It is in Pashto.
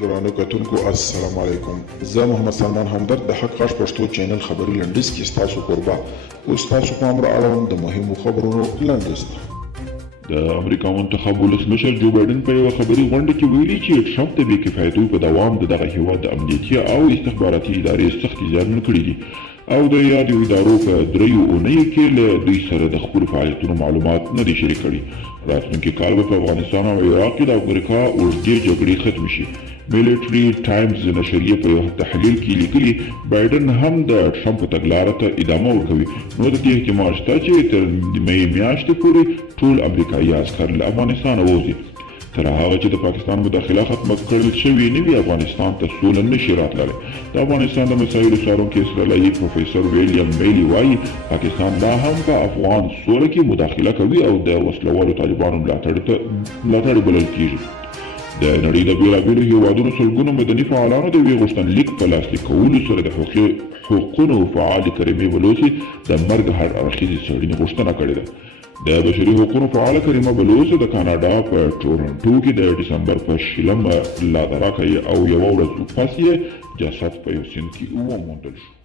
درانه کتونکو السلام علیکم. زه محمد سلمان همدرد د حق غږ پښتو چینل خبري لنډیز کې ستاسو کوربه اوس تاسو پام را اړوم د مهمو خبرونو لنډیز ته. د امریکا منتخب ولسمشر جو بایدن په یوه خبري غونډه کې ویلي چې ټرمپ د بې کفایتۍ په دوام د دغه هیواد د امنیتي او استخباراتي ادارې سختې زیانمن کړي دي او د یادو ادارو په دریو اونیو کې له دوی سره د خپلو فعالیتونو معلومات نه دي شریک کړي. راتلونکي کال به په افغانستان او عراق کې د امریکا اوږدې جګړې ختمې شي. ملټري ټایمز نشریه په یو تحلیل کې لیکلي بایدن هم د ټرمپ په تګلاره ته ادامه ورکوي، نو د دې احتمال شته چې تر مې میاشتې پورې ټول امریکایي عسکر له افغانستانه ووځي. تر هغه چې د پاکستان مداخله ختمه کړل شوې نه وي افغانستان ته سوله نشي راتللی. د افغانستان د مسایلو څارونکی اسرائیلي پروفیسر ویلیام میلی وایي پاکستان لا هم په افغان سوله کې مداخله کوي او د وسلوالو طالبانو ملاتړ بلل کیږي. د نړۍ د بېلابېلو هېوادونو سلګونو مدني فعالانو د یوې غوښتنلیک په لاسلیک کولو سره د حقوقو فعالې کریمې بلوڅ د مرګ هر اړخیزې څېړنې غوښتنه کړې ده. د بشري حقوقو فعاله کریمه بلوڅ د کاناډا په ټورنټو کې د ډسمبر په 20 لادرکه او یوه ورځ پس یې جسد په یو سیند کې وموندل شو.